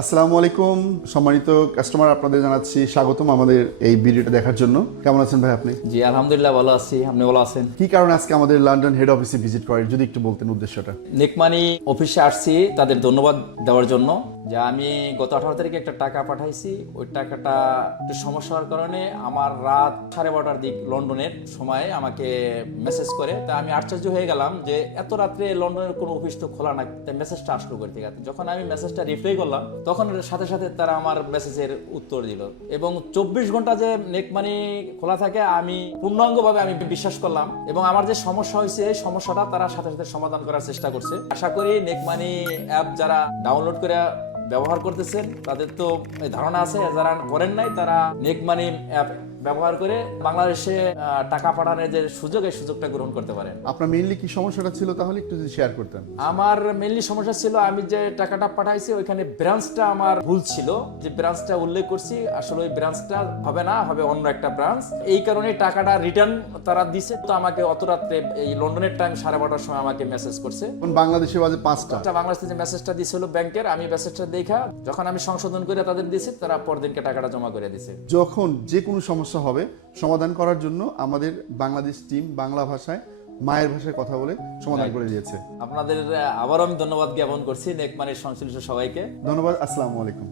আসসালামু আলাইকুম সম্মানিত কাস্টমার, আপনাদের জানাচ্ছি স্বাগতম আমাদের এই ভিডিওটা দেখার জন্য। কেমন আছেন ভাই আপনি? জি আলহামদুলিল্লাহ ভালো আছি। আপনি ভালো আছেন? কি কারণে আজকে আমাদের লন্ডন হেড অফিসে ভিজিট করেন, যদি একটু বলতেন উদ্দেশ্যটা। নেকমানি অফিসে আসছি তাদের ধন্যবাদ দেওয়ার জন্য। যে আমি গত 18 তারিখে একটা টাকা পাঠাইছি, ওই টাকাটা একটু সমস্যা হওয়ার কারণে আমার রাত 12:30টার দিক লন্ডনের সময় আমাকে মেসেজ করে। তা আমি আশ্চর্য হয়ে গেলাম যে এত রাত্রে লন্ডনের কোনো অফিস তো খোলা না, তাই মেসেজটা আসলো করতে গেছে। যখন আমি মেসেজটা রিপ্লাই করলাম তখন সাথে সাথে তারা আমার মেসেজের উত্তর দিল এবং 24 ঘন্টা যে নেকমানি খোলা থাকে আমি পূর্ণাঙ্গভাবে আমি বিশ্বাস করলাম এবং আমার যে সমস্যা হয়েছে এই সমস্যাটা তারা সাথে সাথে সমাধান করার চেষ্টা করছে। আশা করি নেকমানি অ্যাপ যারা ডাউনলোড করে ব্যবহার করতেছেন তাদের তো ধারণা আছে, যারা করেন নাই তারা নেকমানি অ্যাপ ব্যবহার করে বাংলাদেশে টাকা পাঠানোর যে সুযোগ, এই সুযোগটা গ্রহণ করতে পারেন। আপনার মেইনলি কি সমস্যাটা ছিল তাহলে একটু যদি শেয়ার করতেন। আমার মেইনলি সমস্যা ছিল আমি যে টাকাটা পাঠাইছি ওইখানে ব্রাঞ্চটা আমার ভুল ছিল। যে ব্রাঞ্চটা উল্লেখ করছি আসলে ওই ব্রাঞ্চটা হবে না, হবে অন্য একটা ব্রাঞ্চ। এই কারণে টাকাটা রিটার্ন তারা দিছে। তো আমাকে অত রাত্রে এই লন্ডনের টাইম 12:30টার সময় আমাকে মেসেজ করছে। বাংলাদেশে বাজে 5টা। বাংলাদেশে যে মেসেজটা দিছিল ব্যাংকের, আমি মেসেজটা দেখা যখন আমি সংশোধন করে তাদের দিয়েছি, তারা পরদিনকে টাকাটা জমা করে দিছে। যখন যে কোনো সমস্যা হবে সমাধান করার জন্য আমাদের বাংলাদেশ টিম বাংলা ভাষায় মায়ের ভাষায় কথা বলে সমাধান করে দিয়েছে। আপনাদের আবারও আমি ধন্যবাদ জ্ঞাপন করছি নেকমানির সংশ্লিষ্ট সবাইকে। ধন্যবাদ। আসসালামু আলাইকুম।